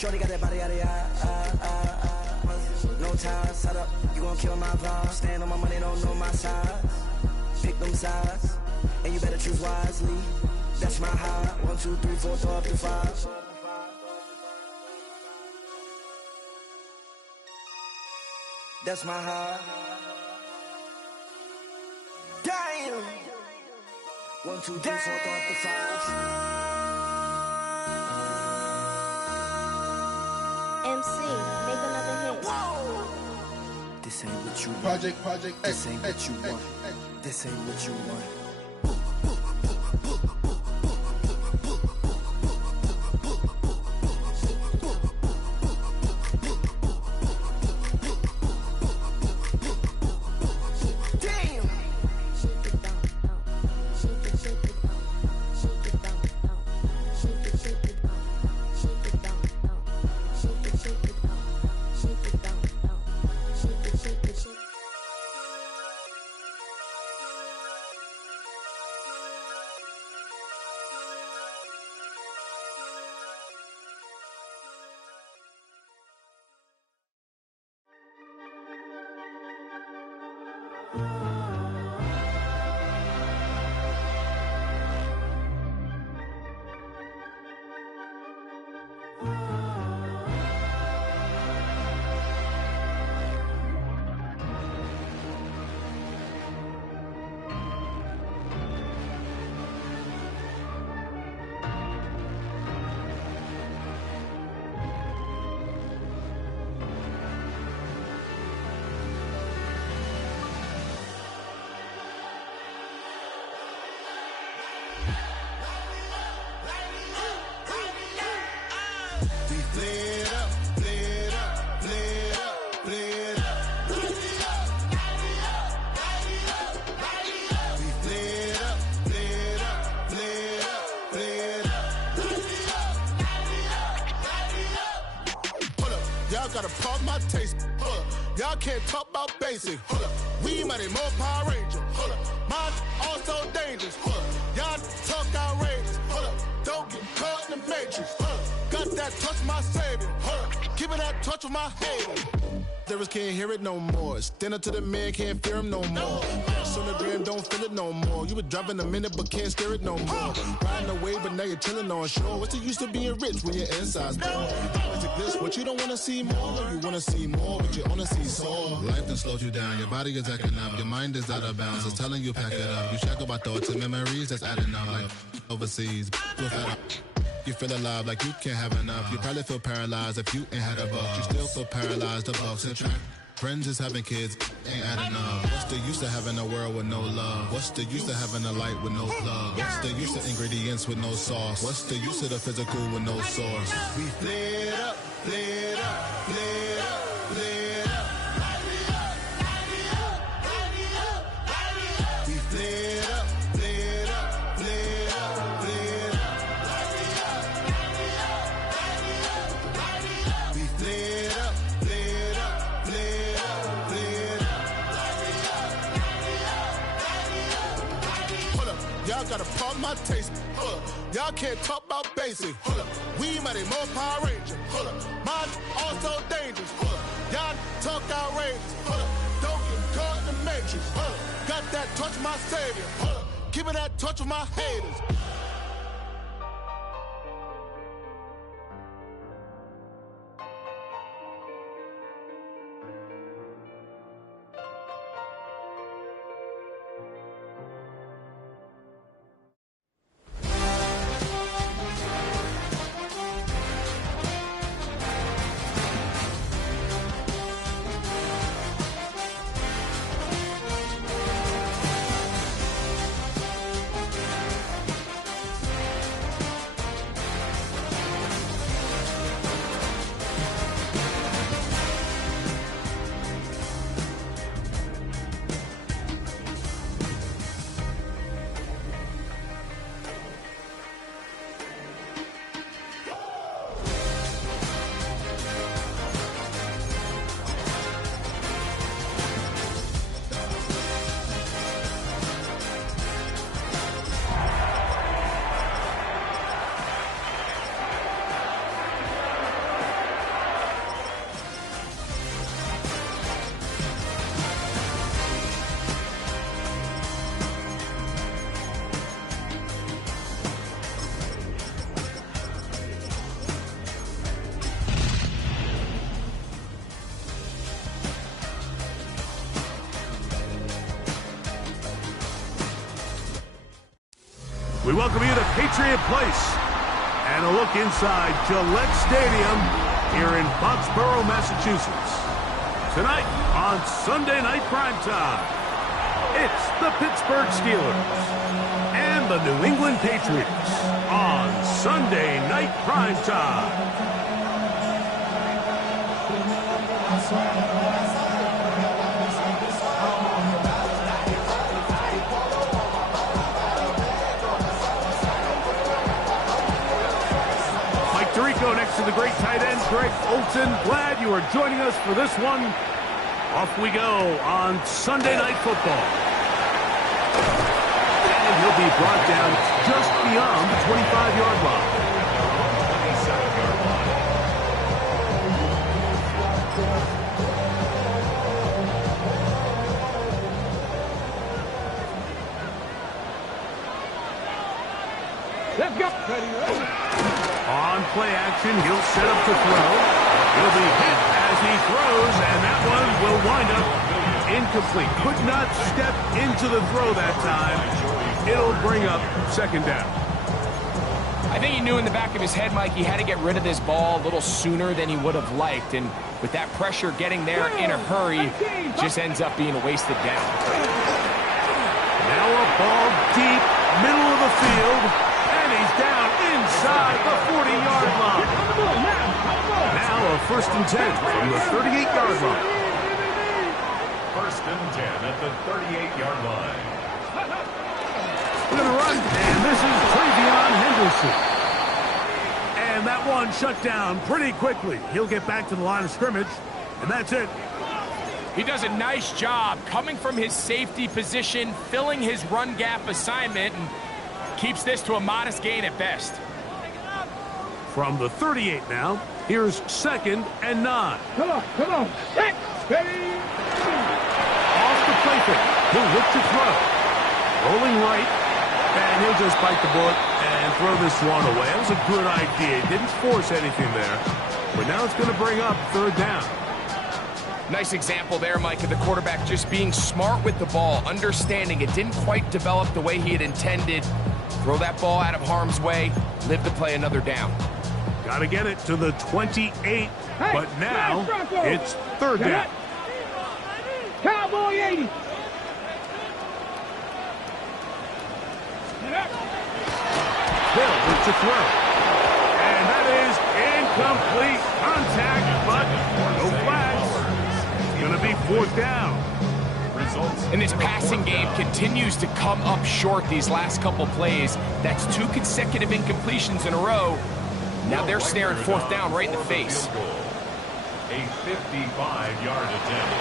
Shorty got that body out of no ties, set up, you gon' kill my vibe. Stand on my money, don't know my size. Pick them sides, and you better choose wisely. That's my high. 1, 2, 3, 4, throw up to 5. That's my high. Damn. 1, 2, 3, 4, throw up to 5. MC, make another hit. Whoa. This ain't what you want. Project This ain't what you want. This ain't what you want. Gotta pump my taste. Hold up. Y'all can't talk about basic. Hold up. We mighty more Power Ranger. Hold up. Mine also dangerous. Hold up. Y'all talk outrageous. Hold up. Don't get caught in the matrix. Hold up. Got that touch my savior. Hold up. Give it that touch with my haters. Lyrics can't hear it no more. Stand up to the man, can't fear him no more. On the gram, don't feel it no more. You been driving a minute, but can't steer it no more. Riding away, but now you're chilling on shore. What's the use of being rich when your inside's poor? Always exist, but you don't wanna see more. You wanna see more, but you wanna see sore. Life done slowed you down. Your body is acting up. Your mind is out of bounds. It's telling you pack it up. You check about thoughts and memories that's adding up. Like overseas, you feel alive like you can't have enough. You probably feel paralyzed if you ain't had a buck. You still feel paralyzed. The bucks and track. Friends is having kids, ain't adding up. What's the use of having a world with no love? What's the use of having a light with no plug? What's the use of ingredients with no sauce? What's the use of the physical with no source? We flared up, flared up, flared up, flared up. We flared up, flared up, flared up, flared up. We flared up. Y'all gotta pump my taste. Hold up. Y'all can't talk about basic. Hold up. We mighty more Power Ranger. Hold up. Mine also dangerous. Hold up. Y'all talk outrageous. Hold up. Don't get caught in the matrix. Hold up. Got that touch my savior. Hold up. Give me that touch with my haters. We welcome you to Patriot Place and a look inside Gillette Stadium here in Foxborough, Massachusetts. Tonight on Sunday Night Primetime, it's the Pittsburgh Steelers and the New England Patriots on Sunday Night Primetime. Next to the great tight end, Greg Olsen. Glad you are joining us for this one. Off we go on Sunday Night Football. And he'll be brought down just beyond the 25-yard line. Let's go. On play action, he'll set up to throw. He'll be hit as he throws, and that one will wind up incomplete. Could not step into the throw that time. It'll bring up second down. I think he knew in the back of his head, Mike, he had to get rid of this ball a little sooner than he would have liked. And with that pressure getting there in a hurry, just ends up being a wasted down. Now a ball deep, middle of the field, and he's down inside the 40-yard line. Now a 1st and 10 from the 38-yard line. 1st and 10 at the 38-yard line. We're going to run, and this is Travion Henderson. And that one shut down pretty quickly. He'll get back to the line of scrimmage, and that's it. He does a nice job coming from his safety position, filling his run gap assignment, and keeps this to a modest gain at best. From the 38 now, here's 2nd and 9. Come on. Set, ready. Off the play fake. He'll look to throw. Rolling right, and he'll just bite the bullet and throw this one away. That was a good idea. He didn't force anything there, but now it's going to bring up 3rd down. Nice example there, Mike, of the quarterback just being smart with the ball, understanding it didn't quite develop the way he had intended. Throw that ball out of harm's way, live to play another down. Got to get it to the 28, but now it's 3rd down. Cowboy 80. Hill with the throw. And that is incomplete contact, but no flags. It's going to be 4th down. And this passing game continues to come up short these last couple plays. That's 2 consecutive incompletions in a row. Now they're staring 4th down right in the face. A 55-yard attempt.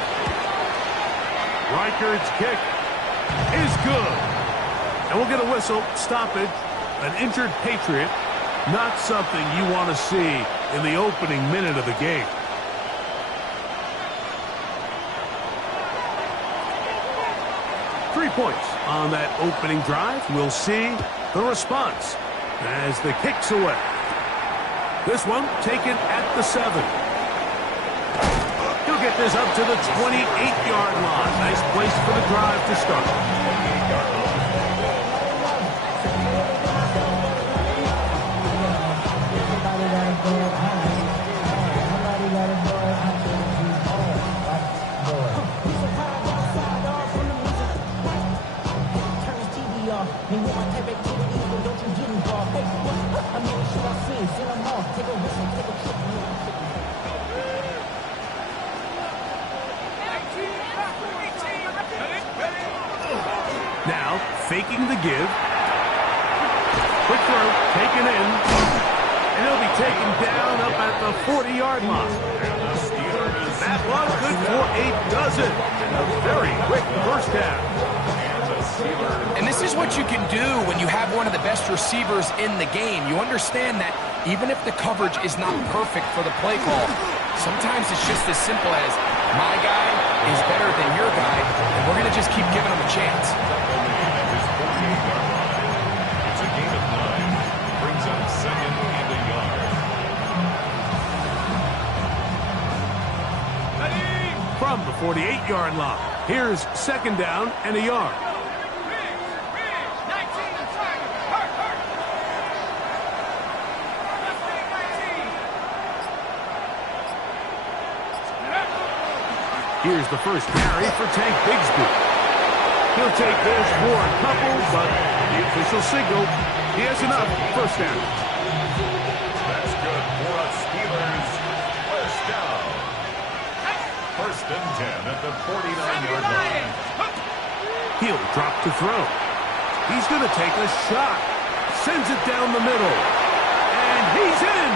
Reichard's kick is good. And we'll get a whistle, stoppage, an injured Patriot. Not something you want to see in the opening minute of the game. Three points on that opening drive. We'll see the response as the kick's away. This one taken at the 7. He'll get this up to the 28-yard line. Nice place for the drive to start. Now, faking the give. Quick throw, taken in. And he'll be taken down up at the 40-yard line. That was good for a dozen. And a very quick 1st down. And this is what you can do when you have one of the best receivers in the game. You understand that even if the coverage is not perfect for the play call, sometimes it's just as simple as my guy is better than your guy, and we're going to just keep giving him a chance. It's a gain of 9. Brings up 2nd and a yard. From the 48-yard line, here's 2nd down and a yard. Here's the first carry for Tank Bigsby. He'll take this for a couple, but the official signal, he has enough. First down. That's good for us Steelers. First down. First and 10 at the 49-yard line. He'll drop to throw. He's going to take a shot. Sends it down the middle. And he's in.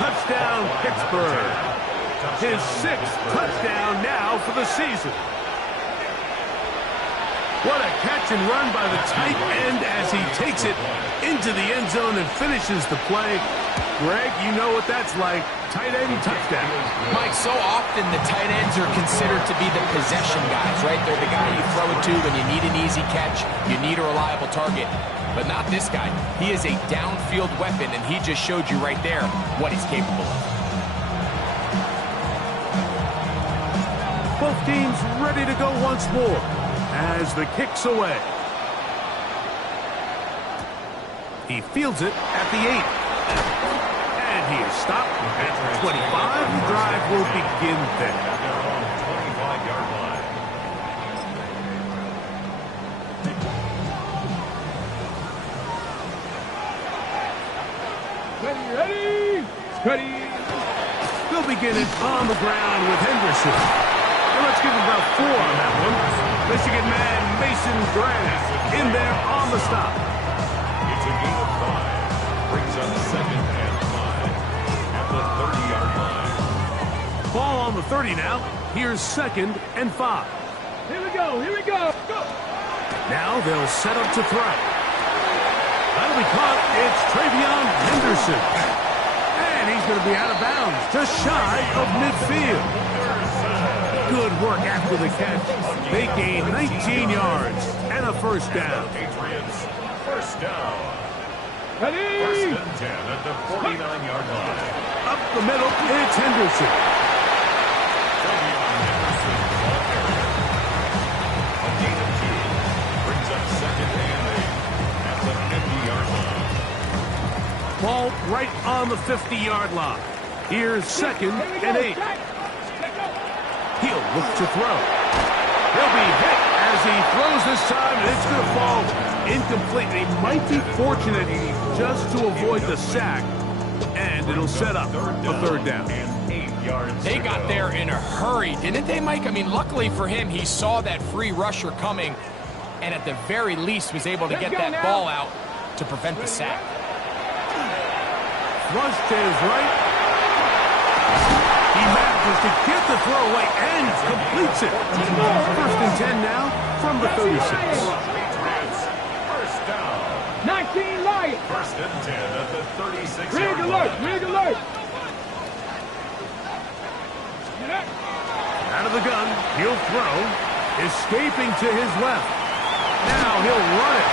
Touchdown, Pittsburgh. His 6th touchdown now for the season. What a catch and run by the tight end as he takes it into the end zone and finishes the play. Greg, you know what that's like. Tight end touchdown. Mike, so often the tight ends are considered to be the possession guys, right? They're the guy you throw it to when you need an easy catch, you need a reliable target. But not this guy. He is a downfield weapon, and he just showed you right there what he's capable of. Both teams ready to go once more as the kick's away. He fields it at the 8. And he is stopped at 25. The drive will begin there. They're on 25-yard line. Ready? Ready? They'll begin it on the ground with Henderson. And let's give him about 4 on that one. Michigan man Mason Graham in there on the stop. It's a gain of 5. Brings up 2nd and 5 at the 30-yard line. Ball on the 30 now. Here's 2nd and 5. Here we go. Here we go. Go. Now they'll set up to throw. That'll be caught. It's Travion Henderson. And he's going to be out of bounds, just shy of midfield. Good work after the catch. They gain 19 yards and a first down. Patriots, first down. Ready? First and 10 at the 49-yard line. Up the middle, it's Henderson. Travion Henderson on carry. A gain of 2. Brings up 2nd and 8 at the 50-yard line. Ball right on the 50-yard line. Here's 2nd and 8. He'll look to throw. He'll be hit as he throws this time, and it's going to fall incomplete. He might be fortunate just to avoid the sack, and it'll set up a third down. And 8 yards. They got there in a hurry, didn't they, Mike? I mean, luckily for him, he saw that free rusher coming, and at the very least was able to get that ball out to prevent the sack. Thrust to his right. He manages to get the throw away and completes it. First and 10 now from the 36. Patriots, first down. 19 Lions. First and 10 at the 36-yard Rig line. alert. Rig alert. Out of the gun, he'll throw. Escaping to his left. Now he'll run it.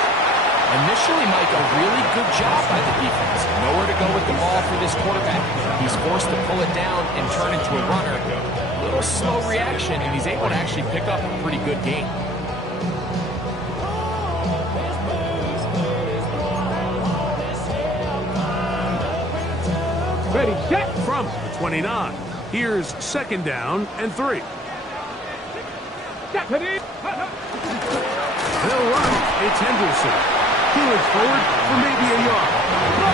Initially, Mike, a really good job by the defense. Nowhere to go with the ball for this quarterback. He's forced to pull it down and turn into a runner. A little slow reaction, and he's able to actually pick up a pretty good gain. Ready, set. From the 29. Here's 2nd down and 3. Ready? They'll run. It's Henderson. Healing forward for maybe a yard.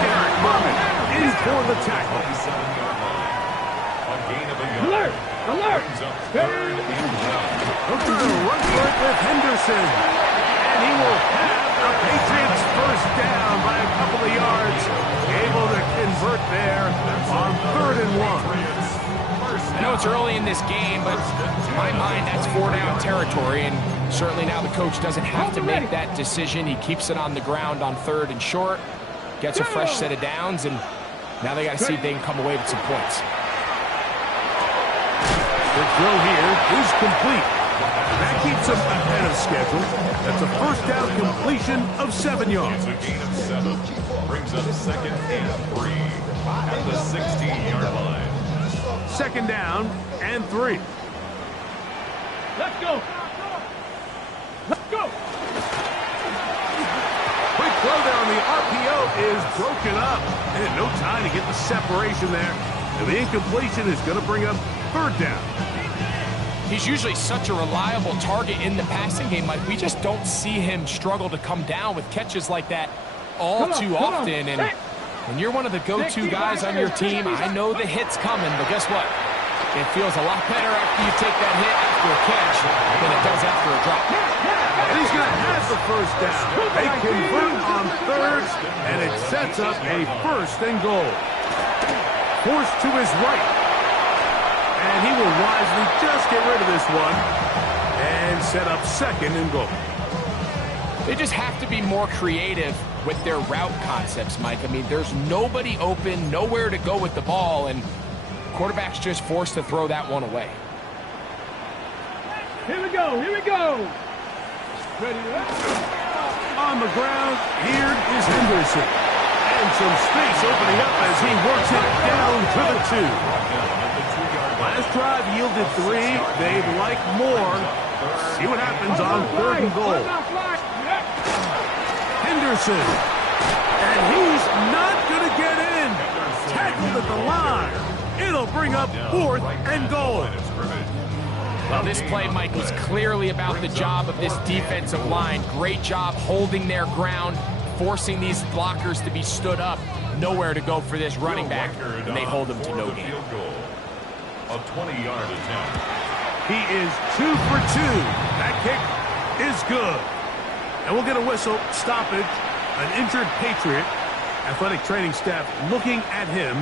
Eric Berman in for the tackle. 27-yard line. A gain of a yard. Alert. Alert. Brings up 3rd and 1. Looking to run for it with Henderson. And he will have a Patriots first down by a couple of yards. Able to convert there on 3rd and 1. I know it's early in this game, but to my mind, that's 4-down territory, and certainly now the coach doesn't have to make that decision. He keeps it on the ground on 3rd and short, gets a fresh set of downs, and now they got to see if they can come away with some points. The throw here is complete. That keeps him ahead of schedule. That's a first down completion of 7 yards. It's a gain of 7. Brings up 2nd and 3 at the 16-yard line. 2nd down and 3. Let's go. Let's go. Quick throw there on the RPO is broken up. And no time to get the separation there. And the incompletion is going to bring up 3rd down. He's usually such a reliable target in the passing game, Mike. We just don't see him struggle to come down with catches like that all too often. And when you're one of the go-to guys on your team, I know the hit's coming, but guess what? It feels a lot better after you take that hit after a catch than it does after a drop. And he's going to have the first down. They convert on third, and it sets up a 1st and goal. Forced to his right. And he will wisely just get rid of this one and set up 2nd and goal. They just have to be more creative with their route concepts, Mike. I mean, there's nobody open, nowhere to go with the ball, and quarterback's just forced to throw that one away. Here we go, here we go. Ready, On the ground, here is Henderson. And some space opening up as he works it down to the 2. Last drive yielded 3. They'd like more. See what happens on 3rd and goal. Henderson. And he's not going to get in. Tackled at the line. It'll bring up 4th and goal. Well, this play, Mike, was clearly about the job of this defensive line. Great job holding their ground, forcing these blockers to be stood up. Nowhere to go for this running back, and they hold him to no gain. A 20-yard attempt. He is 2 for 2. That kick is good. And we'll get a whistle, stoppage, an injured Patriot. Athletic training staff looking at him,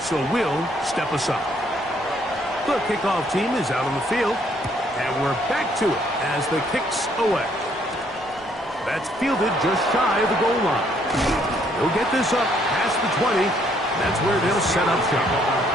so we'll step aside. The kickoff team is out on the field, and we're back to it as the kick's away. That's fielded just shy of the goal line. He'll get this up past the 20. That's where they'll set up shop.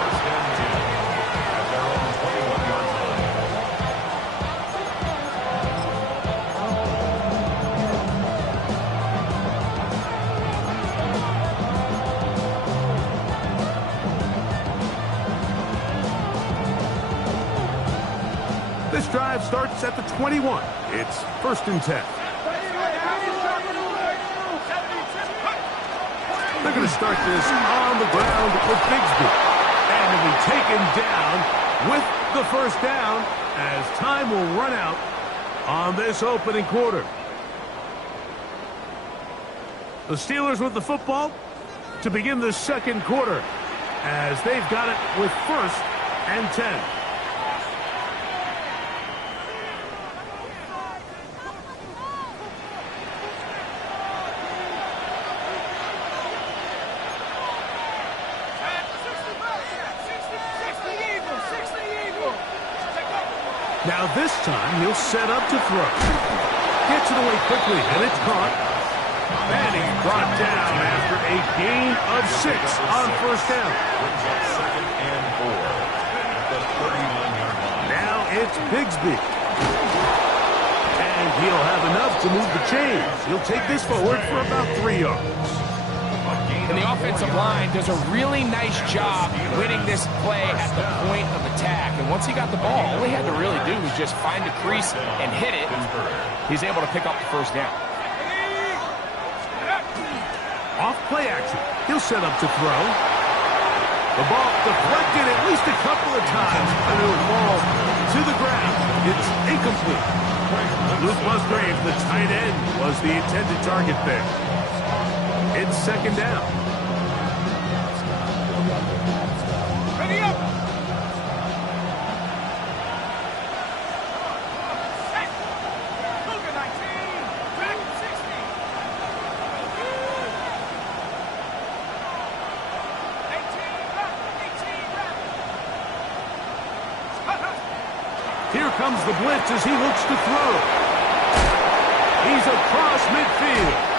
This drive starts at the 21. It's 1st and 10. They're going to start this on the ground with Bigsby. And he'll be taken down with the 1st down as time will run out on this opening quarter. The Steelers with the football to begin the 2nd quarter as they've got it with 1st and 10. Now this time he'll set up to throw. Gets it away quickly, and it's caught. And he's brought down after a gain of 6 on 1st down. Brings up 2nd and 4 at the 39-yard line. Now it's Bigsby. And he'll have enough to move the chains. He'll take this forward for about 3 yards. And the offensive line does a really nice job winning this play at the point of attack. And once he got the ball, all he had to really do was just find a crease and hit it. He's able to pick up the 1st down. Off play action. He'll set up to throw. The ball deflected at least a couple of times, and it'll fall to the ground. It's incomplete. Luke Musgrave, the tight end, was the intended target there. It's 2nd down. Ready up. Luka 19. Back 60. 18 Here comes the blitz as he looks to throw. He's across midfield.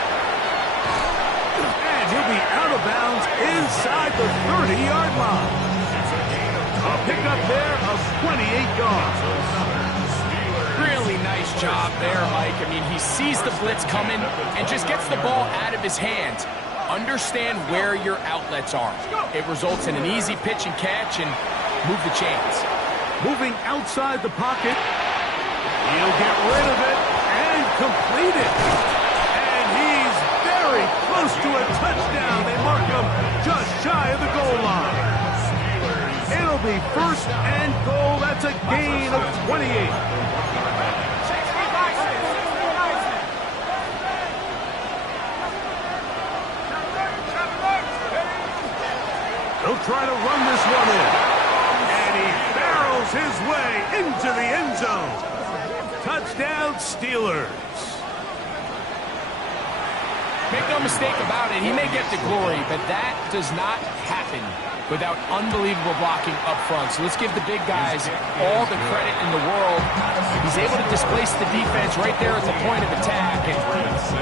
And he'll be out of bounds inside the 30-yard line. A pickup there of 28 yards. Really nice job there, Mike. I mean, he sees the blitz coming and just gets the ball out of his hands. Understand where your outlets are. It results in an easy pitch and catch and move the chains. Moving outside the pocket. He'll get rid of it and complete it. And he's very close to a touchdown. They mark him just shy of the goal line. It'll be first and goal. That's a gain of 28. He'll try to run this one in. And he barrels his way into the end zone. Touchdown, Steelers. Make no mistake about it, he may get the glory, but that does not happen without unbelievable blocking up front. So let's give the big guys all the credit in the world. He's able to displace the defense right there at the point of attack. And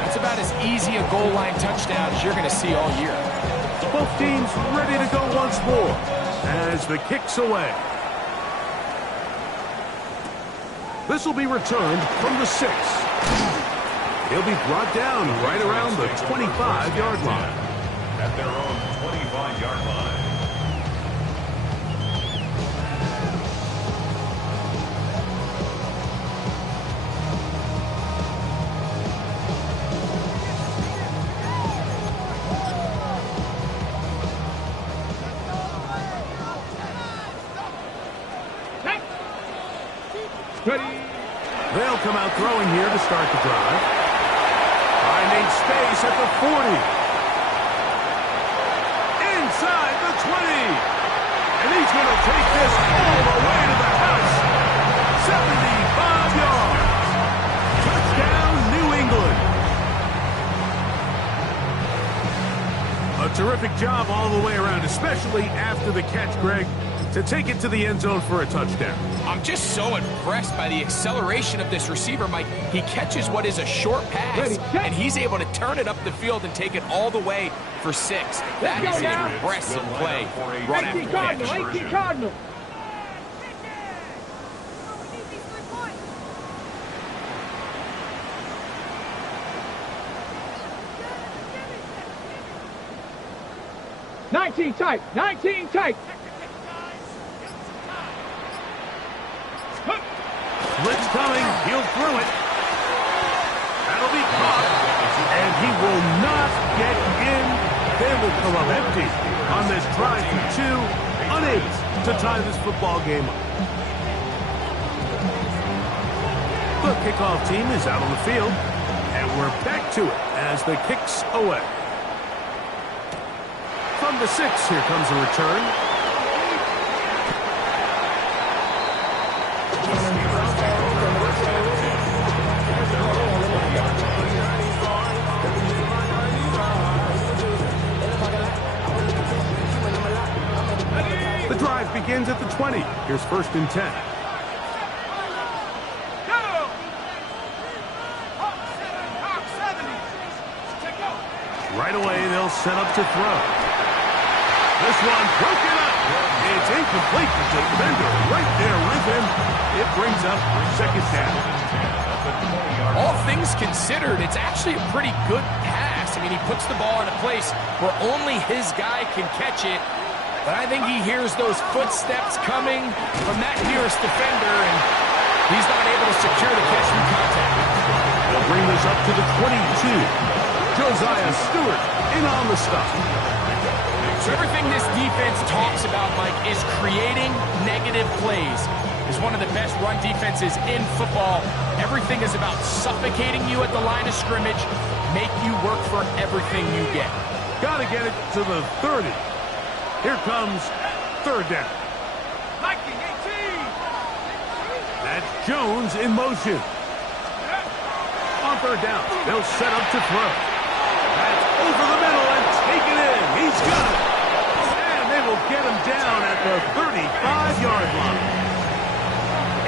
it's about as easy a goal line touchdown as you're going to see all year. Both teams ready to go once more as the kick's away. This will be returned from the 6. He'll be brought down right around the 25-yard line. At their own 25-yard line. Ready. They'll come out throwing here to start the drive. Finding space at the 40. Inside the 20. And he's going to take this all the way to the house. 75 yards. Touchdown, New England. A terrific job all the way around, especially after the catch, Greg, to take it to the end zone for a touchdown. I'm just so impressed by the acceleration of this receiver, Mike. He catches what is a short pass, and he's able to turn it up the field and take it all the way for 6. That is an impressive play. Run after catch. 18 Cardinal. Nineteen tight. 19 tight. Blitz coming. He'll throw it. That'll be caught. And he will not get in. They will come up empty on this drive for 2. Unable to tie this football game up. The kickoff team is out on the field. And we're back to it as the kick's away. From the 6, here comes a return. The drive begins at the 20. Here's 1st and 10. Right away, they'll set up to throw. This one broken up. It's incomplete. The defender right there with him. It brings up 2nd down. All things considered, it's actually a pretty good pass. I mean, he puts the ball in a place where only his guy can catch it. But I think he hears those footsteps coming from that nearest defender, and he's not able to secure the catch from contact. They'll bring this up to the 22. Josiah Stewart in on the stop. So everything this defense talks about, Mike, is creating negative plays. It's one of the best run defenses in football. Everything is about suffocating you at the line of scrimmage, make you work for everything you get. Got to get it to the 30. Here comes 3rd down. Viking 18. That's Jones in motion. On 3rd down, they'll set up to throw. That's over the middle and take it in. He's got it. And they will get him down at the 35-yard line.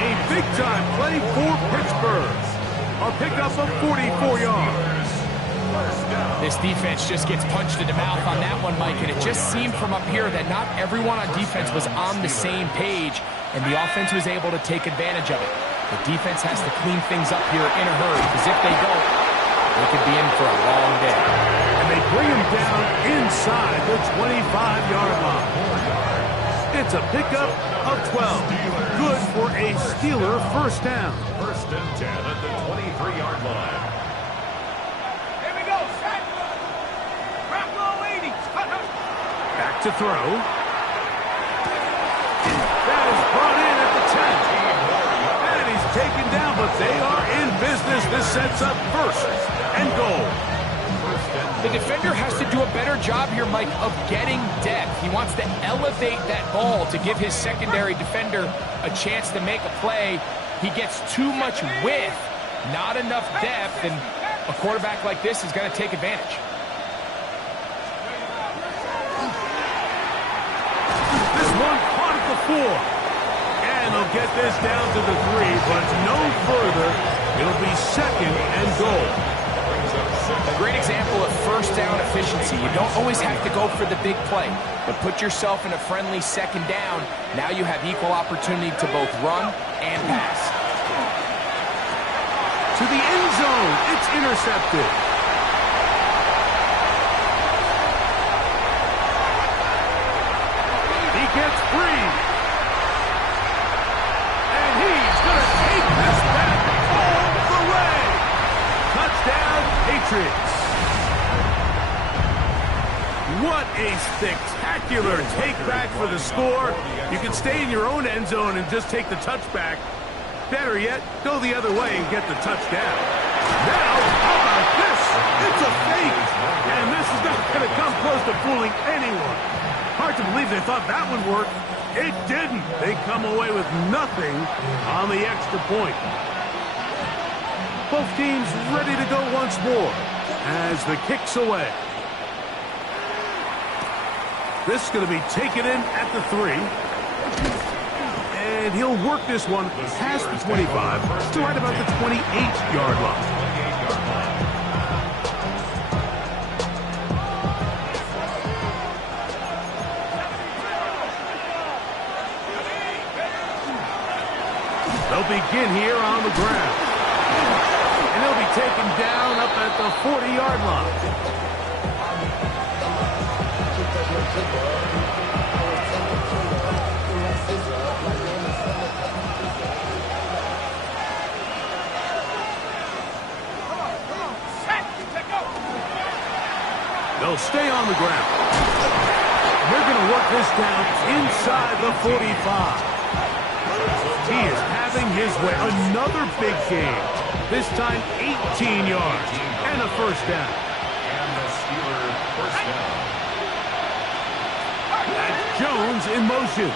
A big-time play for Pittsburgh. A pickup of 44 yards. This defense just gets punched in the mouth on that one, Mike, and it just seemed from up here that not everyone on defense was on the same page, and the offense was able to take advantage of it. The defense has to clean things up here in a hurry, because if they don't, they could be in for a long day. And they bring him down inside the 25-yard line. It's a pickup of 12. Good for a Steeler 1st down. 1st and 10 at the 23-yard line. Here we go. Set. Bravo 80. Back to throw. They are in business. This sets up first and goal. The defender has to do a better job here, Mike, of getting depth. He wants to elevate that ball to give his secondary defender a chance to make a play. He gets too much width, not enough depth, and a quarterback like this is going to take advantage. This one caught at the 4. And they'll get this down to the 3, but no further. It'll be second and goal. A great example of first down efficiency. You don't always have to go for the big play, but put yourself in a friendly second down. Now you have equal opportunity to both run and pass. To the end zone. It's intercepted. He gets free. And he's going to take this back all the way. Touchdown, Patriots. What a spectacular take back for the score. You can stay in your own end zone and just take the touchback. Better yet, go the other way and get the touchdown. Now, how about this? It's a fake. And this is not going to come close to fooling anyone. Hard to believe they thought that would work. It didn't. They come away with nothing on the extra point. Both teams ready to go once more as the kick's away. This is going to be taken in at the 3. And he'll work this one past the 25 to right about the 28-yard line. They'll begin here on the ground. And they'll be taken down up at the 40-yard line. They'll stay on the ground. They're going to work this down inside the 45. He is having his way. Another big game. This time 18 yards and a first down. And the Steeler first down. That's Jones in motion.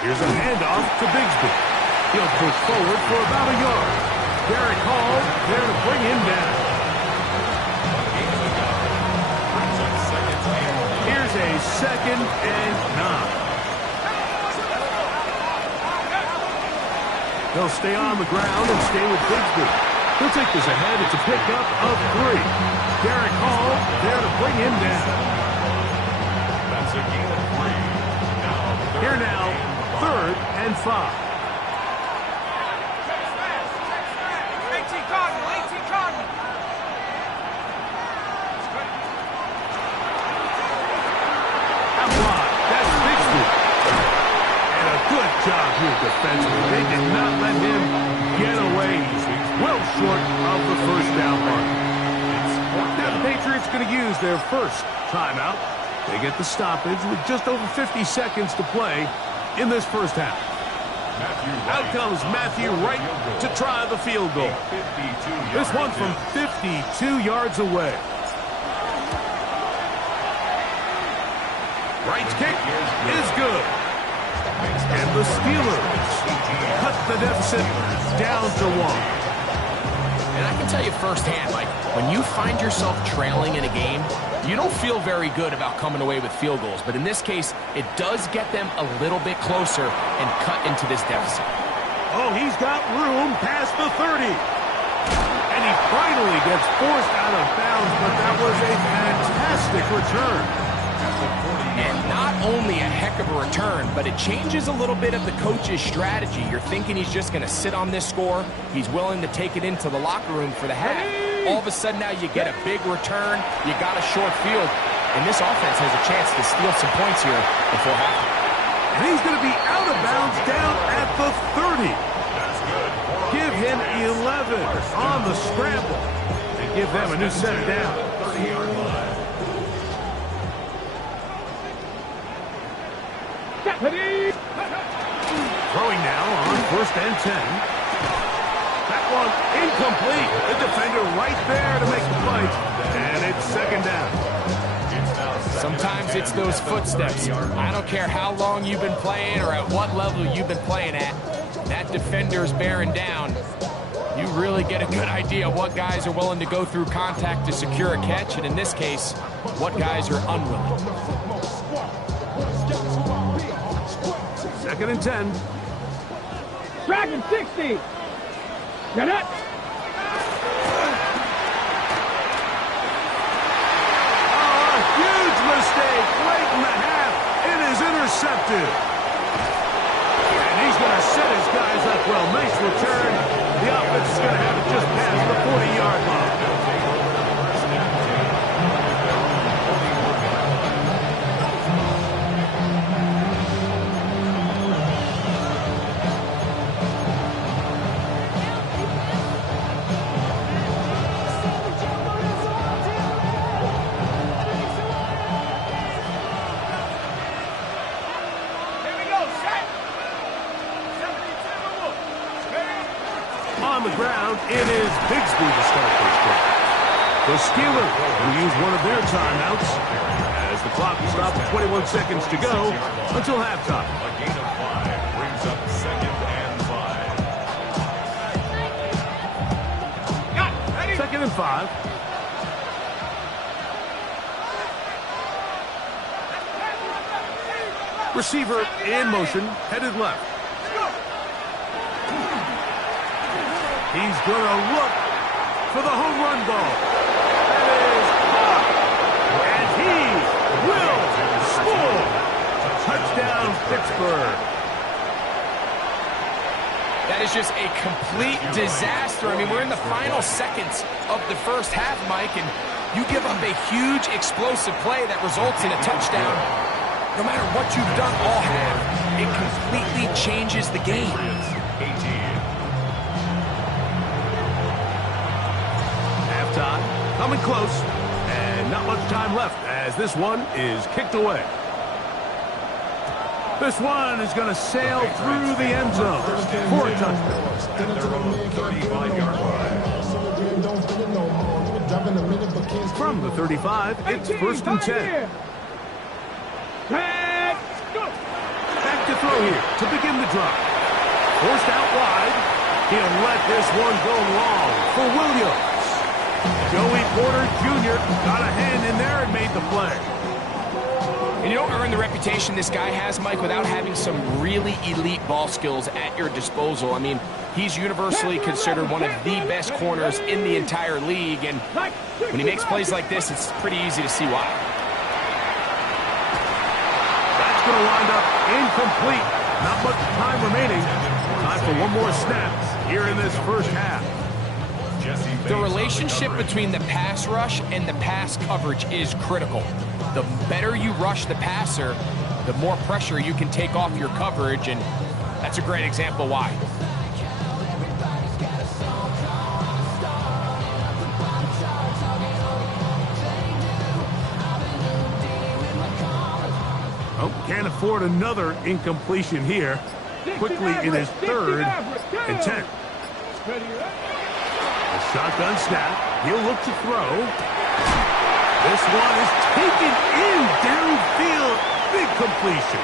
Here's a handoff to Bigsby. He'll push forward for about a yard. Derek Hall there to bring him down. Here's a 2nd and 9. They'll stay on the ground and stay with Bigsby. He'll take this ahead. It's a pickup of 3. Derek Hall there to bring him down. That's a gain of 3. Here now, 3rd and 5. Job here defensively. They did not let him get away. Well short of the first down mark. Now the Patriots going to use their first timeout. They get the stoppage with just over 50 seconds to play in this first half. Out comes Matthew Wright to try the field goal. This one from 52 yards away. Wright's kick is good. And the Steelers cut the deficit down to 1. And I can tell you firsthand, Mike, when you find yourself trailing in a game, you don't feel very good about coming away with field goals. But in this case, it does get them a little bit closer and cut into this deficit. Oh, he's got room past the 30. And he finally gets forced out of bounds, but that was a fantastic return. And not only a heck of a return, but it changes a little bit of the coach's strategy. You're thinking he's just going to sit on this score. He's willing to take it into the locker room for the half. All of a sudden now you get a big return. You got a short field. And this offense has a chance to steal some points here before half. And he's going to be out of bounds down at the 30. That's good. Give him 11 on the scramble. And give them a new set of down. 30-yard line. throwing now on 1st and 10. That one incomplete. The defender right there to make the play. And it's 2nd down. Sometimes it's those footsteps. I don't care how long you've been playing or at what level you've been playing at. That defender's bearing down. You really get a good idea what guys are willing to go through contact to secure a catch, and in this case, what guys are unwilling. 2nd and 10. Dragon 60. Get it. Huge mistake late in the half. It is intercepted. And he's going to set his guys up well. Nice return. The offense is going to have it just past the 40-yard line. On the ground, it is Bigsby to start this drive. The Steelers will use one of their timeouts as the clock stops at 21 seconds to go until halftime. A gain of 5 brings up 2nd and 5. 2nd and 5. Receiver in motion, headed left. He's going to look for the home run ball. That is caught. And he will score. Touchdown, Pittsburgh. That is just a complete disaster. I mean, we're in the final seconds of the first half, Mike, and you give up a huge explosive play that results in a touchdown. No matter what you've done all half, it completely changes the game. 18. Halftime, coming close, and not much time left as this one is kicked away. This one is going to sail through the end zone for a touchdown. At their own 35-yard line. From the 35, it's 1st and 10. Back to throw here to begin the drive. Forced out wide. He'll let this one go long for Williams. Joey Porter Jr. got a hand in there and made the play. And you don't earn the reputation this guy has, Mike, without having some really elite ball skills at your disposal. I mean, he's universally considered one of the best corners in the entire league, and when he makes plays like this, it's pretty easy to see why. That's going to wind up incomplete. Not much time remaining. Time for one more snap here in this first half. The relationship between the pass rush and the pass coverage is critical. The better you rush the passer, the more pressure you can take off your coverage, and that's a great example why. Oh, can't afford another incompletion here. Quickly in his 3rd and 10. The shotgun snap. He'll look to throw. This one is taken in downfield. Big completion.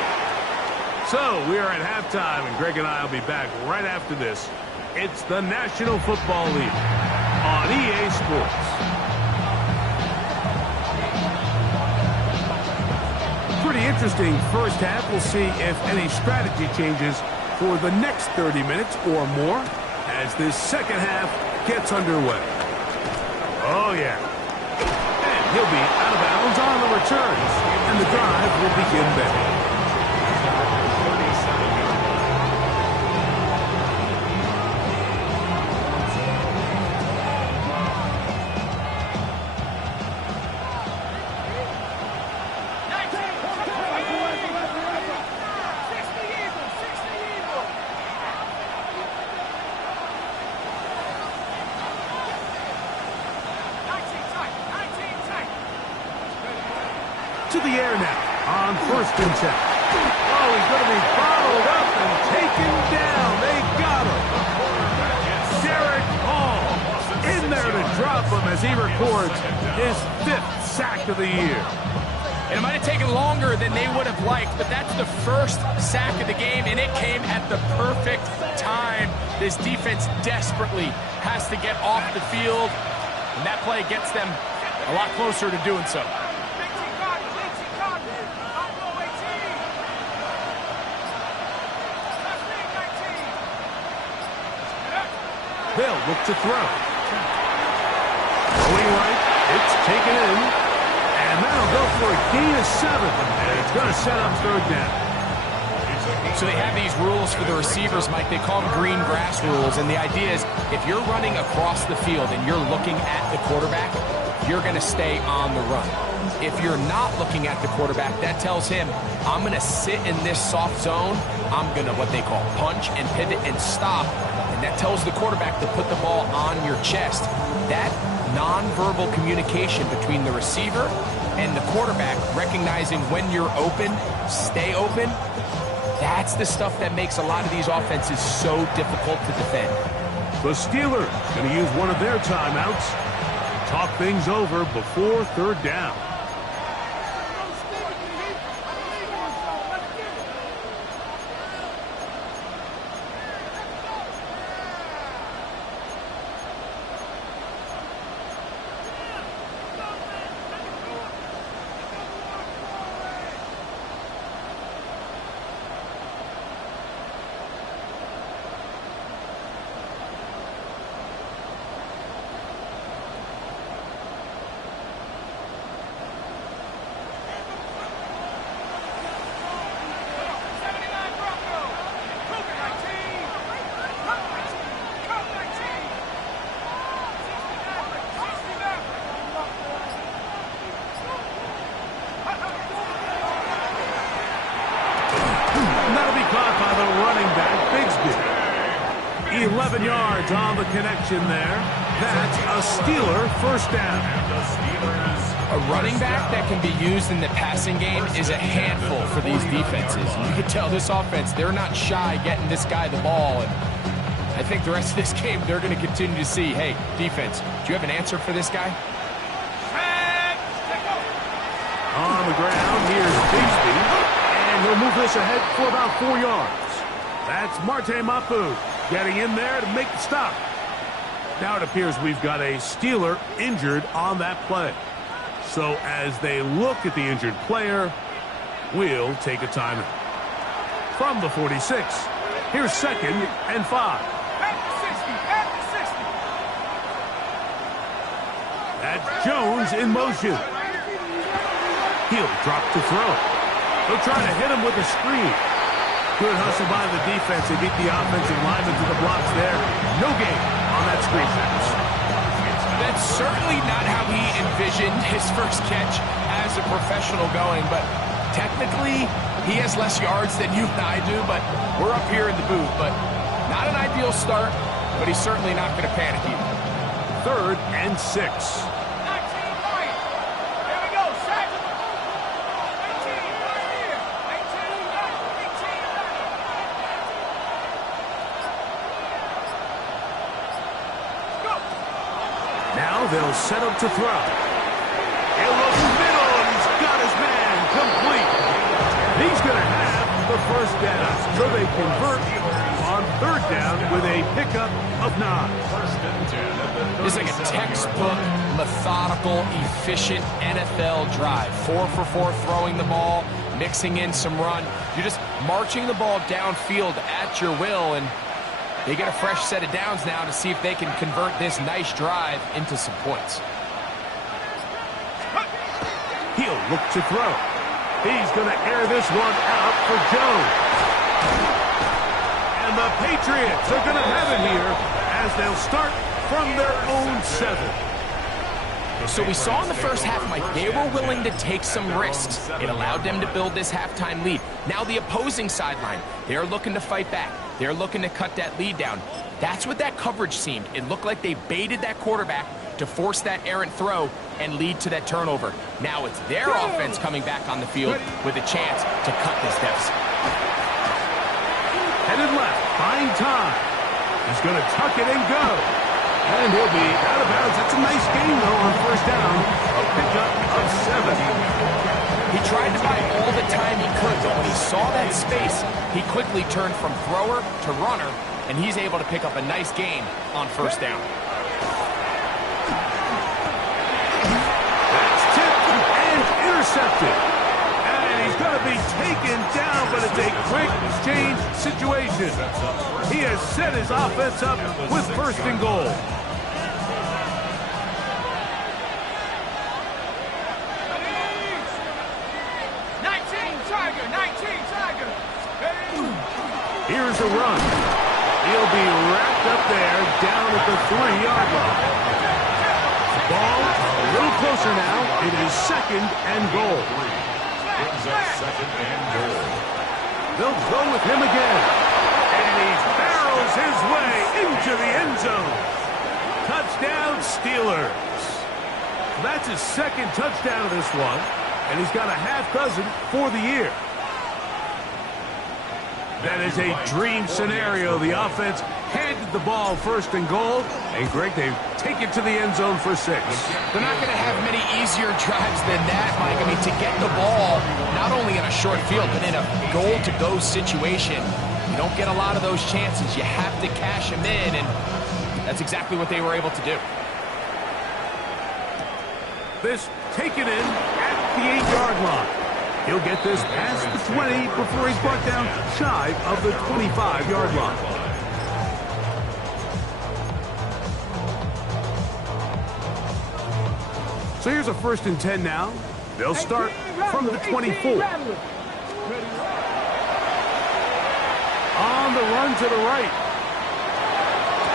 So we are at halftime, and Greg and I will be back right after this. It's the National Football League on EA Sports. Pretty interesting first half. We'll see if any strategy changes for the next 30 minutes or more as this second half gets underway. Oh, yeah. And he'll be out of bounds on the returns, and the drive will begin then. To the air now on 1st and 10. Oh, he's going to be followed up and taken down. They got him. Derek Hall in there to drop him as he records his 5th sack of the year. And it might have taken longer than they would have liked, but that's the first sack of the game, and it came at the perfect time. This defense desperately has to get off the field, and that play gets them a lot closer to doing so. They'll look to throw. Going right, it's taken in, and that'll go for a gain of 7, and it's going to set up 3rd down. So they have these rules for the receivers, Mike. They call them green grass rules, and the idea is if you're running across the field and you're looking at the quarterback, you're going to stay on the run. If you're not looking at the quarterback, that tells him, I'm going to sit in this soft zone. I'm going to what they call punch and pivot and stop. And that tells the quarterback to put the ball on your chest. That nonverbal communication between the receiver and the quarterback, recognizing when you're open, stay open, that's the stuff that makes a lot of these offenses so difficult to defend. The Steelers going to use one of their timeouts. Talk things over before 3rd down. That'll be caught by the running back, Bigsby. 11 yards on the connection there. That's a Steeler 1st down. A running back that can be used in the passing game is a handful for these defenses. You can tell this offense, they're not shy getting this guy the ball. And I think the rest of this game, they're going to continue to see, hey, defense, do you have an answer for this guy? On the ground, here's Bigsby. And he'll move this ahead for about 4 yards. That's Marte Mapu getting in there to make the stop. Now it appears we've got a Steeler injured on that play. So as they look at the injured player, we'll take a timeout. From the 46, here's 2nd and 5. That's Jones in motion. He'll drop to throw. They'll try to hit him with a screen. Good hustle by the defense to get the offensive lineman to the blocks there. No gain on that screen pass. That's certainly not how he envisioned his first catch as a professional going, but technically he has less yards than you and I do, but we're up here in the booth. But not an ideal start, but he's certainly not going to panic either. 3rd and 6. Now they'll set up to throw. He'll look middle, and he's got his man complete. He's going to have the 1st down, so they convert on 3rd down with a pickup of 9. It's like a textbook, methodical, efficient NFL drive. 4 for 4 throwing the ball, mixing in some run. You're just marching the ball downfield at your will, and they get a fresh set of downs now to see if they can convert this nice drive into some points. He'll look to throw. He's going to air this one out for Jones. And the Patriots are going to have it here as they'll start from their own 7. So we saw in the first half, Mike, they were willing to take some risks. It allowed them to build this halftime lead. Now the opposing sideline, they're looking to fight back. They're looking to cut that lead down. That's what that coverage seemed. It looked like they baited that quarterback, to force that errant throw and lead to that turnover. Now it's their offense coming back on the field with a chance to cut this deficit. Headed left, buying time. He's going to tuck it and go. And he'll be out of bounds. That's a nice gain, though, on first down. A pickup of 7. He tried to buy all the time he could, but when he saw that space, he quickly turned from thrower to runner, and he's able to pick up a nice gain on first down. That's tipped and intercepted. And he's going to be taken down, but it's a quick change situation. He has set his offense up with first and goal. Here's a run. He'll be wrapped up there down at the 3-yard line. The ball a little closer now. It is second and goal. Brings up second and goal. They'll go with him again. And he barrels his way into the end zone. Touchdown, Steelers. That's his second touchdown of this one. And he's got a half dozen for the year. That is a dream scenario. The offense handed the ball first and goal. And, Greg, they take it to the end zone for 6. They're not going to have many easier drives than that, Mike. I mean, to get the ball, not only in a short field, but in a goal-to-go situation, you don't get a lot of those chances. You have to cash them in, and that's exactly what they were able to do. This taken in at the 8-yard line. He'll get this past the 20 before he's brought down shy of the 25-yard line. So here's a 1st and 10 now. They'll start from the 24. On the run to the right.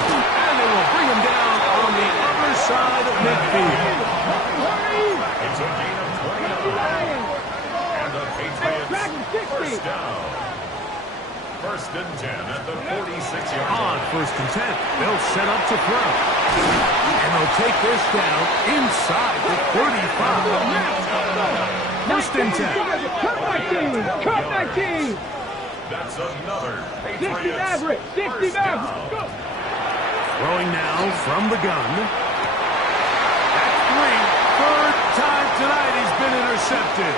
And they will bring him down on the other side of midfield. It's a gain of 29. And the Patriots first down. 1st and 10 at the 46-yard line. On 1st and 10, they'll set up to throw. And they'll take this down inside the 35. 1st and 10. Cut 19! Cut 19! That's another 60 Patriots average! 60 first down. average! Go! Throwing now from the gun. At 3, 3rd time tonight he's been intercepted.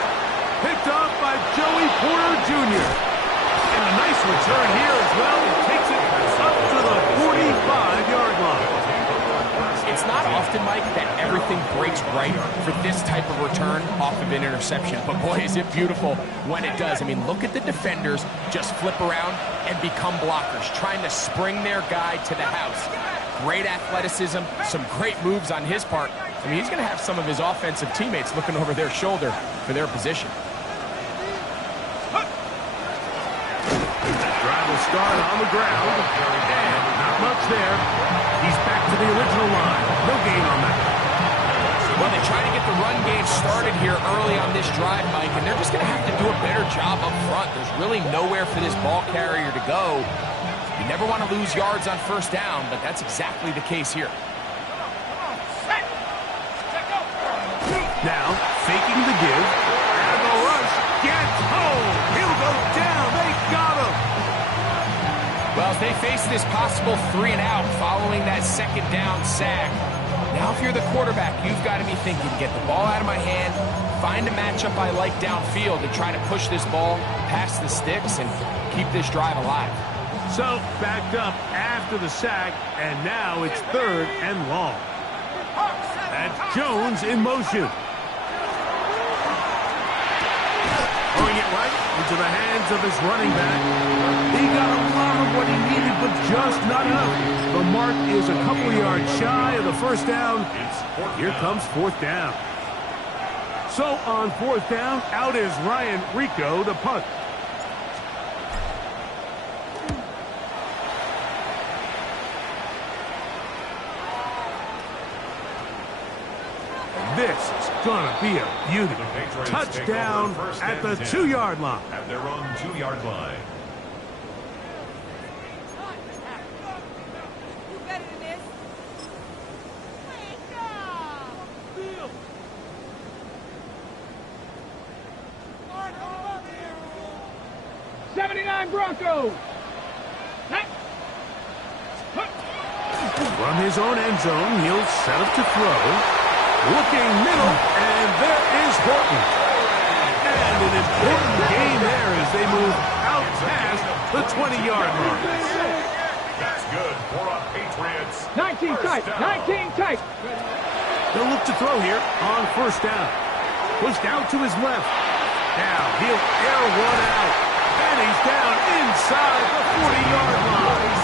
Picked off by Joey Porter Jr. And a nice return here as well. He takes it up to the 45-yard line. It's not often, Mike, that everything breaks right for this type of return off of an interception. But, boy, is it beautiful when it does. I mean, look at the defenders just flip around and become blockers, trying to spring their guy to the house. Great athleticism, some great moves on his part. I mean, he's going to have some of his offensive teammates looking over their shoulder for their position. Drive will start on the ground. And not much there. He's back to the original line. No gain on that. Well, they try to get the run game started here early on this drive, Mike, and they're just going to have to do a better job up front. There's really nowhere for this ball carrier to go. You never want to lose yards on first down, but that's exactly the case here. Now, faking the give. And the rush gets home. He'll go down. They got him. Well, as they face this possible 3-and-out following that 2nd down sack, now if you're the quarterback, you've got to be thinking, get the ball out of my hand, find a matchup I like downfield and try to push this ball past the sticks and keep this drive alive. So, backed up after the sack, and now it's 3rd and long. That's Jones in motion. Throwing it right into the hands of his running back. He got a lot of what he needed, but just not enough. The mark is a couple of yards shy of the first down. Here comes 4th down. So on 4th down, out is Ryan Rico to punt. This is going to be a beauty. Touchdown at the 2-yard line. At their own 2-yard line. 79 Broncos. From his own end zone, he'll set up to throw. Looking middle, and there is Horton. And an important gain there as they move out past the 20-yard line. That's good for a Patriots. 19 tight, 19 tight. They'll look to throw here on first down. Pushed out to his left. Now he'll air one out. And he's down inside the 40-yard line.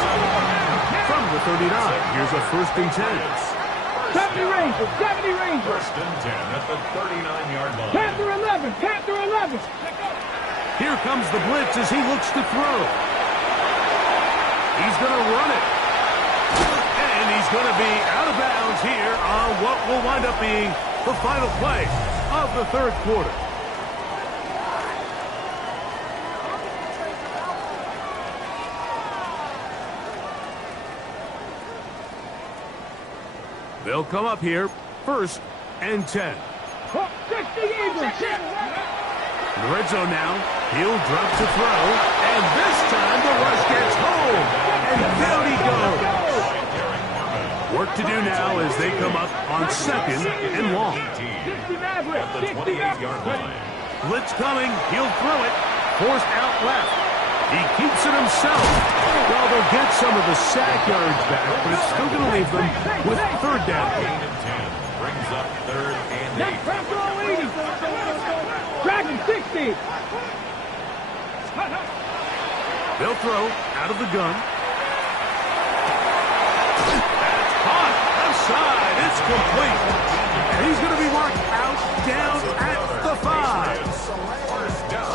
From the 39, here's a 1st and 10. 70 Rangers, 70 Rangers. 1st and 10 at the 39-yard line. Panther 11, Panther 11. Here comes the blitz as he looks to throw. He's going to run it. And he's going to be out of bounds here on what will wind up being the final play of the 3rd quarter. They'll come up here, 1st and 10. 60 Eagles. In the red zone now, he'll drop to throw, and this time the rush gets home, and down he goes. Work to do now as they come up on 2nd and long. 60 Maverick, 60 Maverick. Blitz coming, he'll throw it, forced out left. He keeps it himself. Well, they'll get some of the sack yards back, but it's still going to leave them with 3rd down. Gain of 10 brings up 3rd and 8. Next pressure on leading. Dragon 60. They'll throw out of the gun. That's caught outside. It's complete. And he's going to be marked out down at the 5.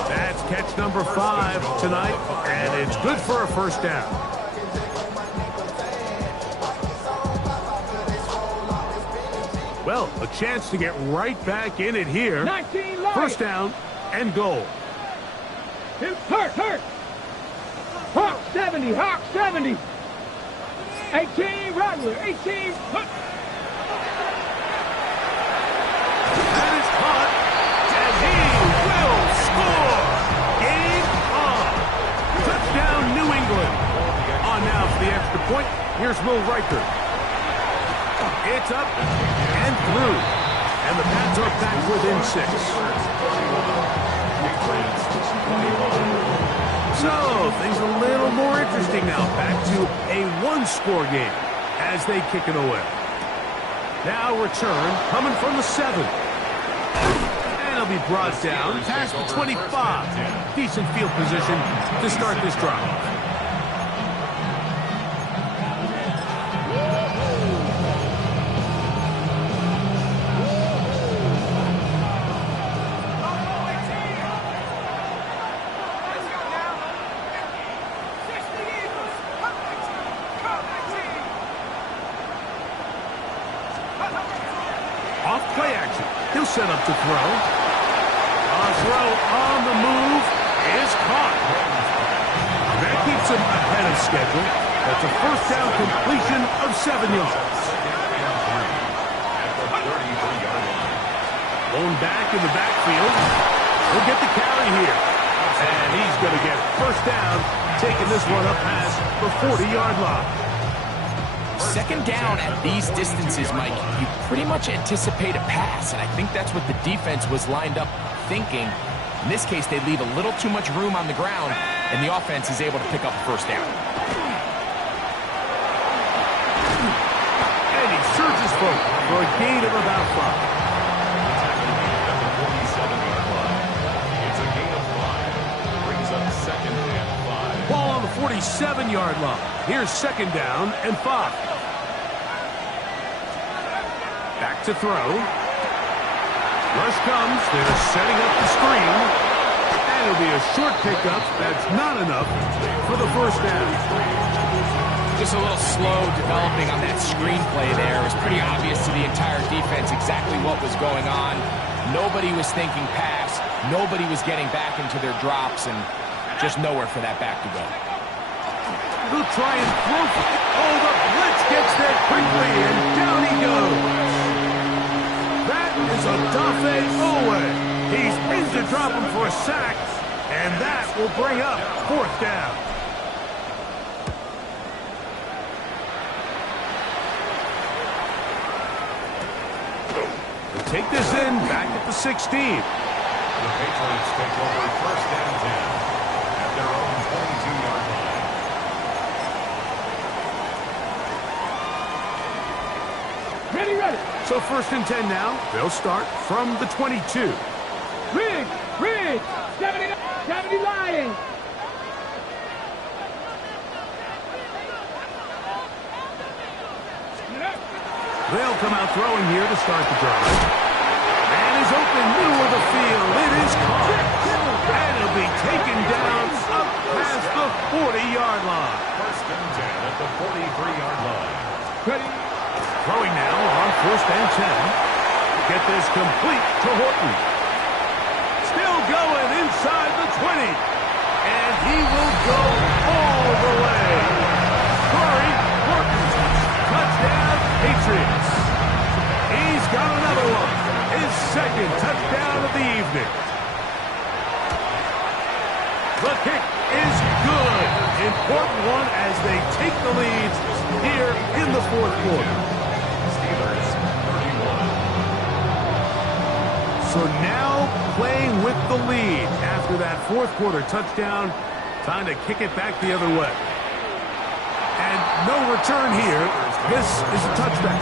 That's catch number 5 tonight, and it's good for a 1st down. Well, a chance to get right back in it here. 19 Lions. 1st down and goal. Hurt. Hawk 70, Hawk 70. 18 Rattler, 18. That is caught, and he will score. Game on. Touchdown, New England. On now for the extra point. Here's Will Riker. It's up and through. And the Pats are back within 6. So, things a little more interesting now. Back to a 1-score game as they kick it away. Now return coming from the 7. And he'll be brought down past the 25. Decent field position to start this drive. Off play action. He'll set up to throw. A throw on the move is caught. That keeps him ahead of schedule. That's a 1st down completion of 7 yards. Going back in the backfield. He'll get the carry here. And he's going to get 1st down, taking this one up past the 40-yard line. 2nd down at these distances, Mike, you pretty much anticipate a pass, and I think that's what the defense was lined up thinking. In this case, they leave a little too much room on the ground, and the offense is able to pick up a 1st down. And he surges forward for a gain of about 5. It's a gain of 5. Brings up 2nd and 5. Ball on the 47-yard line. Here's 2nd down and 5. Back to throw. Rush comes. They're setting up the screen. And it'll be a short pickup. That's not enough for the 1st down. Just a little slow developing on that screenplay there. It was pretty obvious to the entire defense exactly what was going on. Nobody was thinking pass. Nobody was getting back into their drops, and just nowhere for that back to go. He'll try and throw for it. Oh, the blitz gets there quickly, and down he goes. That is Odafe Owe. He's in to drop him for a sack, And that will bring up 4th down. They take this in back at the 16. The Patriots take over 1st and 10 at their own 22-yard line. Ready, ready. So 1st and 10 now. They'll start from the 22. Rig, 70 Lions. They'll come out throwing here to start the drive. And is open, middle of the field. It is caught. And it'll be taken down up past the 40-yard line. 1st and 10 at the 43-yard line. Ready. Throwing now on 1st and 10. Get this complete to Horton. Still going inside the 20. And he will go all the way. Corey Horton. Touchdown, Patriots. He's got another one. His 2nd touchdown of the evening. The kick is good. Important one as they take the lead here in the 4th quarter. Steelers 31. So now playing with the lead after that 4th quarter touchdown. Time to kick it back the other way. And no return here. This is a touchback.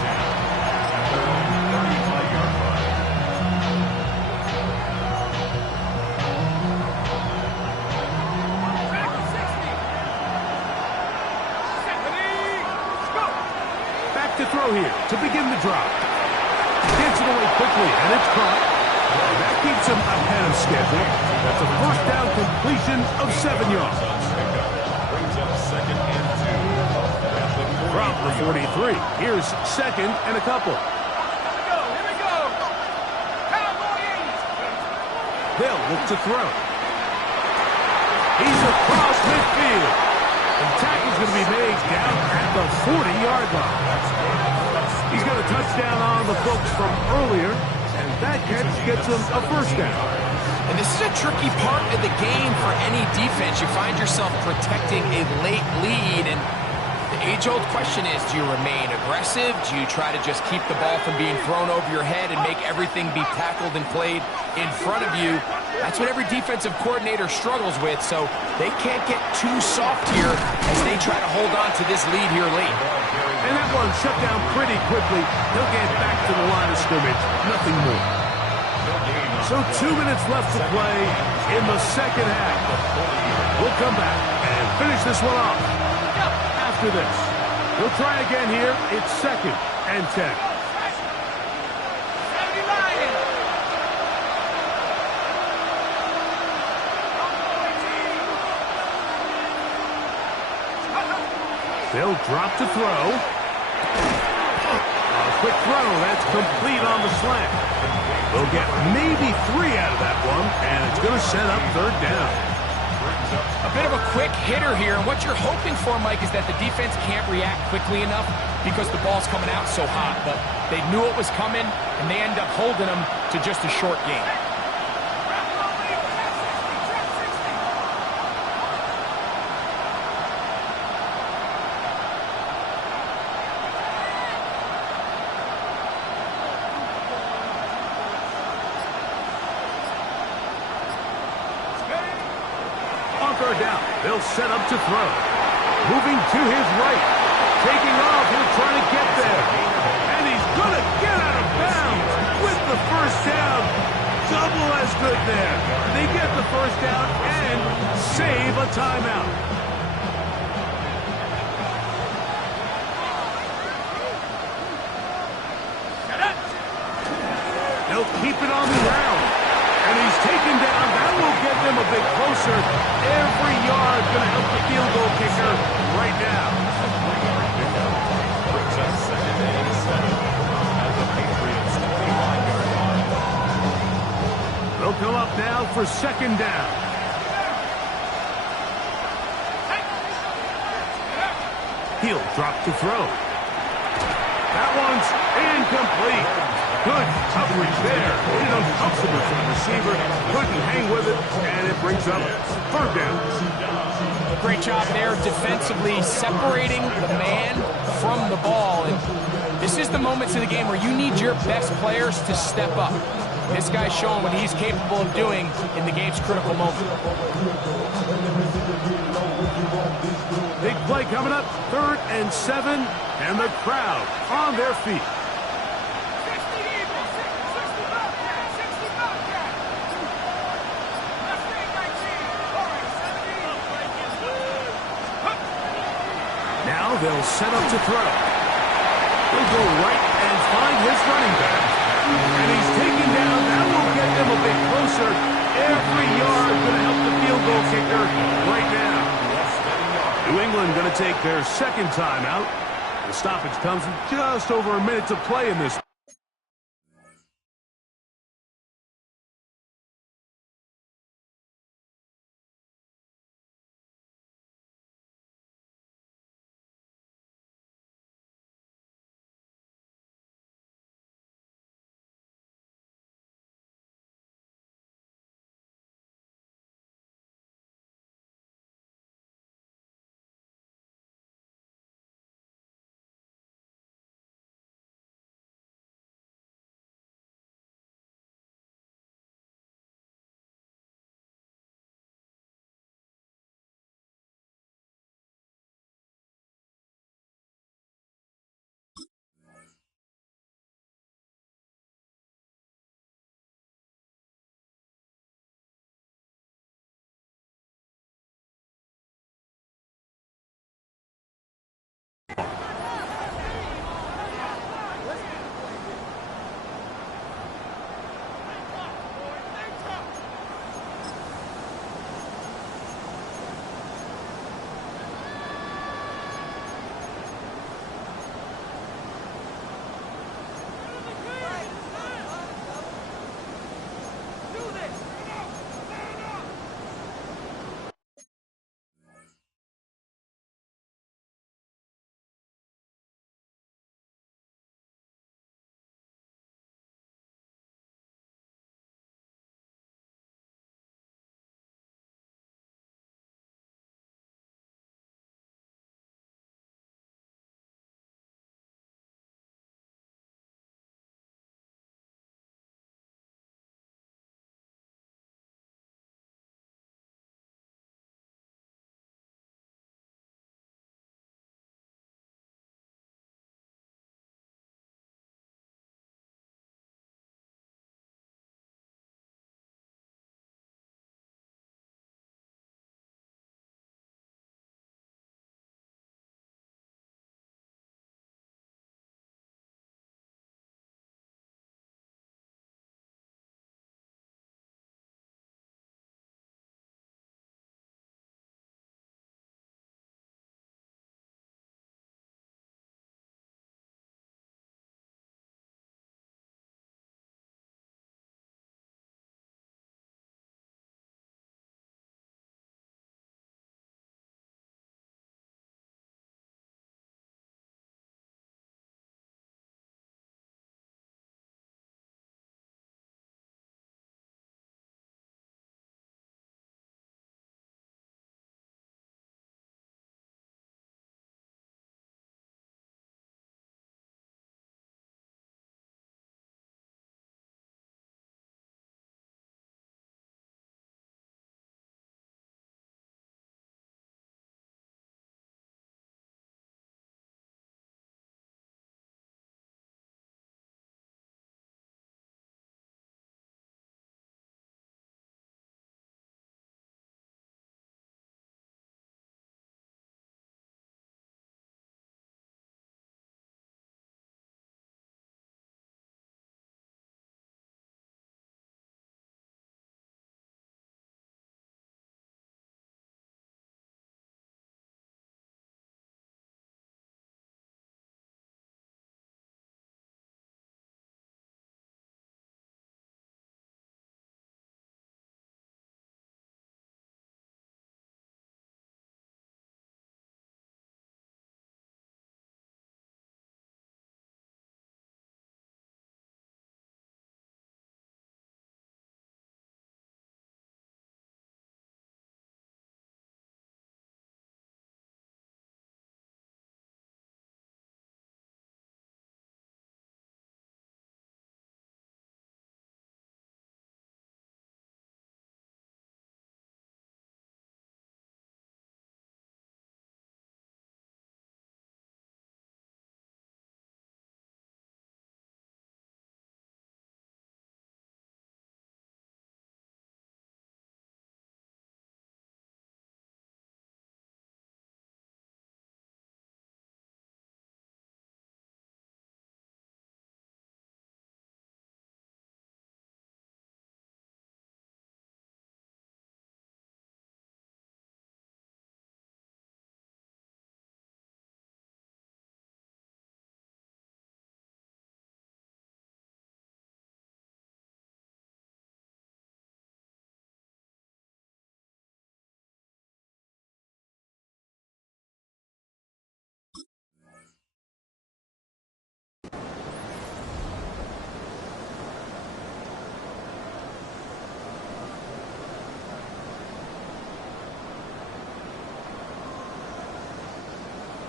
Back to throw here to begin the drop. Gets it away quickly, and it's caught. That keeps him ahead of schedule. That's a 1st down completion of 7 yards. Brings up 2nd and 2. From the 43. Here's 2nd and a couple. Here we go. Cowboys. They'll look to throw. He's across midfield. The tackle's going to be made down at the 40-yard line. He's got a touchdown on the books from earlier, and that catch gets him a 1st down. And this is a tricky part of the game for any defense. You find yourself protecting a late lead, and the age-old question is, do you remain aggressive? Do you try to just keep the ball from being thrown over your head and make everything be tackled and played in front of you? That's what every defensive coordinator struggles with, so they can't get too soft here as they try to hold on to this lead here late. And that one shut down pretty quickly. They'll get back to the line of scrimmage. Nothing more. So 2 minutes left to play in the 2nd half. We'll come back and finish this one off after this. We'll try again here. It's 2nd and 10. They'll drop to throw. A quick throw. That's complete on the slant. They'll get maybe 3 out of that one, and it's going to set up 3rd down. A bit of a quick hitter here, and what you're hoping for, Mike, is that the defense can't react quickly enough because the ball's coming out so hot. But they knew it was coming, and they end up holding them to just a short game. Down. They'll set up to throw. Moving to his right. Taking off. He'll try to get there. And he's going to get out of bounds with the 1st down. Double as good there. They get the 1st down and save a timeout. They'll keep it on the ground. And he's taken down. That will get them a bit closer. Every yard going to help the field goal kicker right now. Brings up 2nd and 7 at the Patriots 25-yard line. They'll come up now for 2nd down. He'll drop to throw. That one's incomplete. Good coverage there. Made it uncomfortable for the receiver. Couldn't hang with it, and it brings up third down. Great job there defensively, separating the man from the ball. And this is the moments of the game where you need your best players to step up. This guy's showing what he's capable of doing in the game's critical moment. Big play coming up, 3rd and 7, and the crowd on their feet. Now they'll set up to throw. He'll go right and find his running back. And he's taken down. That will get them a bit closer. Every yard going to help the field goal kicker right now. New England going to take their second time out. The stoppage comes with just over a minute to play in this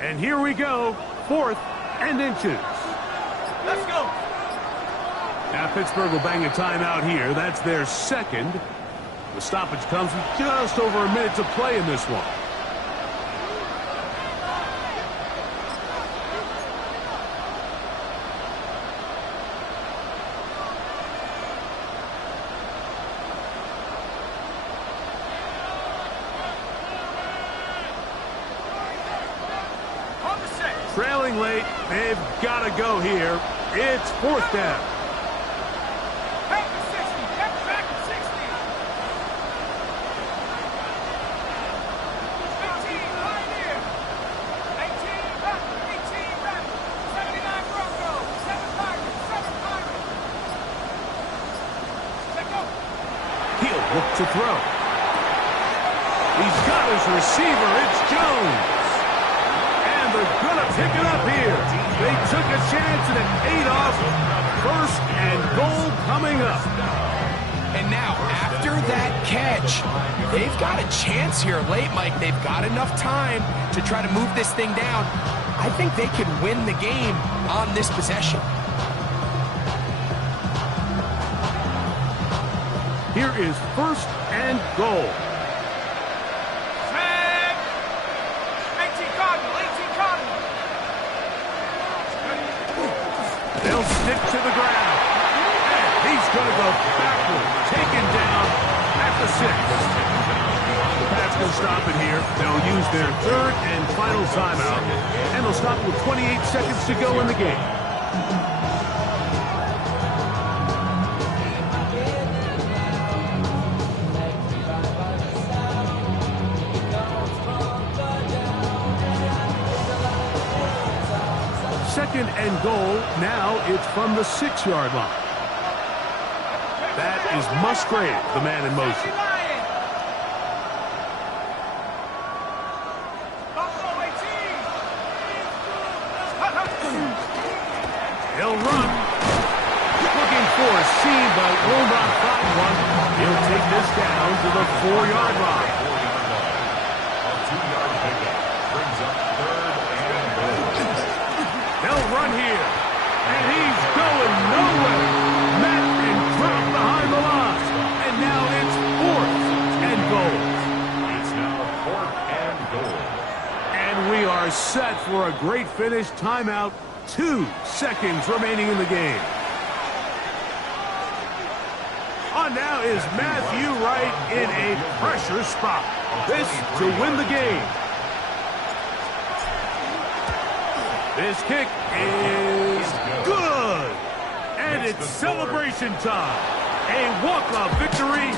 And here we go, 4th and inches. Let's go. Now Pittsburgh will bang a timeout here. That's their second. The stoppage comes with just over a minute to play in this one. Trailing late, they've got to go here. It's 4th down. Back to 60. Back to 60. 15, right here. 18, back. 18, back. 79 Broncos. 7 Pirates. 7 Pirates. Let go. He'll look to throw. He's got his receiver. It's Jones. They're going to pick it up here. They took a chance and it paid off. 1st and goal coming up. And now, after that catch, they've got a chance here late, Mike. They've got enough time to try to move this thing down. I think they can win the game on this possession. Here is 1st and goal. They'll stick to the ground. And he's going to go backward. Taken down at the 6. The Pats can stop it here. They'll use their 3rd and final timeout. And they'll stop with 28 seconds to go in the game. Second and goal. Now it's from the 6-yard line. That is Musgrave, the man in motion. He'll run. Looking for a seam, but will not find one. He'll take this down to the 4-yard line. A 2-yard pickup brings up 3rd and goal. They'll run here. And he's going nowhere. Met and dropped behind the line. And now it's 4th and goal. It's now 4th and goal. And we are set for a great finish. Timeout. 2 seconds remaining in the game. On now is Matthew Wright in a pressure spot. This to win the game. This kick is good. And it's celebration time. A walk-off victory.